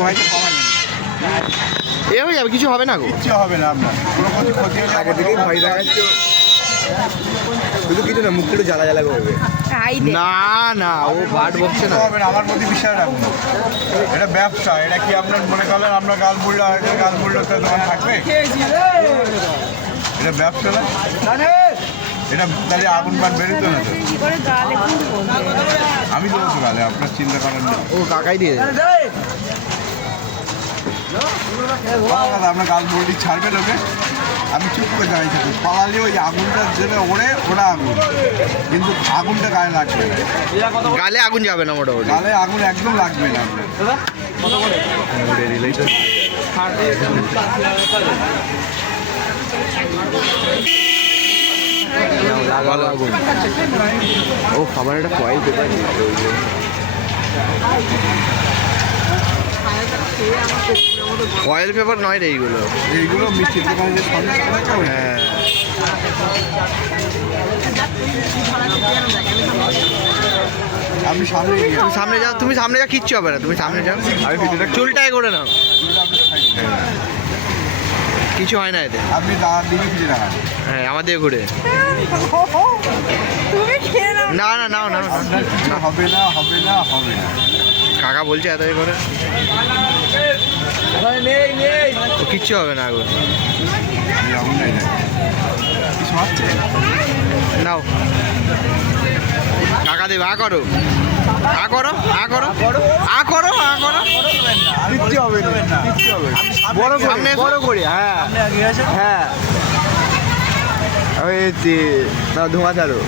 ভয়টা কমান এ হয়ে যাবে, কিছু হবে না গো, কিচ্ছু হবে না আপনার কোনো কিছু ক্ষতি হলে আগে থেকেই ভয় দেখাচ্ছ শুধু কিছু না মুখটা একটু জ্বালা জ্বালা করবে না না ও বাট বকছে না। হবে না আমার প্রতি বিশ্বাস রাখুন এটা ব্যবসা এটা কি আপনার মনে করেন আপনার গাল মুড়লো গাল মুড়লো তো দোকান থাকবে এটা ব্যবসা না এটা তাহলে আগুন পান বেরোতো না তো আমি দেবো তো গালে আপনার চিন্তা করেন না ও কাকাই দিয়ে দেবে। দাদা আপনার গাল মুড়ি ছাড়বেন ওকে আমি চুপ করে দাঁড়িয়ে থাকি পালালে ওই আগুনটা যেটা ওড়ে ওরা আগুন কিন্তু আগুনটা গায়ে লাগবে না গালে আগুন যাবে না মোটামুটি। গালে আগুন একদম লাগবে না ভালো আগুন। ও খাবার একটা কয়েল পেপার অয়েল পেপার নয় রে এইগুলো, এইগুলো মিষ্টির দোকানে যে সন্দেশ হ্যাঁ আমি সামনে গিয়ে তুমি সামনে যাও, তুমি সামনে যাও, কিচ্ছু হবে না, তুমি সামনে যাও, আমি ভিডিওটা চুলটাই করে নাও, কিছু হয় না এতে। আপনি দাঁড়ার দিকে ফিরে দাঁড়ান হ্যাঁ আমার দিকে ঘুরে, না না নাও নাও নাও। আপনার কিছু হবে না হবে না হবে না কাকা বলছে এত করে, ও কিচ্ছু হবে না আগুন। এই আগুনটাই না কিছু হচ্ছে নাও কাকা দেবে, আ করো আ করো আ করো আ করো আ করো, কিচ্ছু হবে না কিচ্ছু হবে বড় সামনে বড় করে, হ্যাঁ হ্যাঁ, ধোঁয়া ছাড়ো।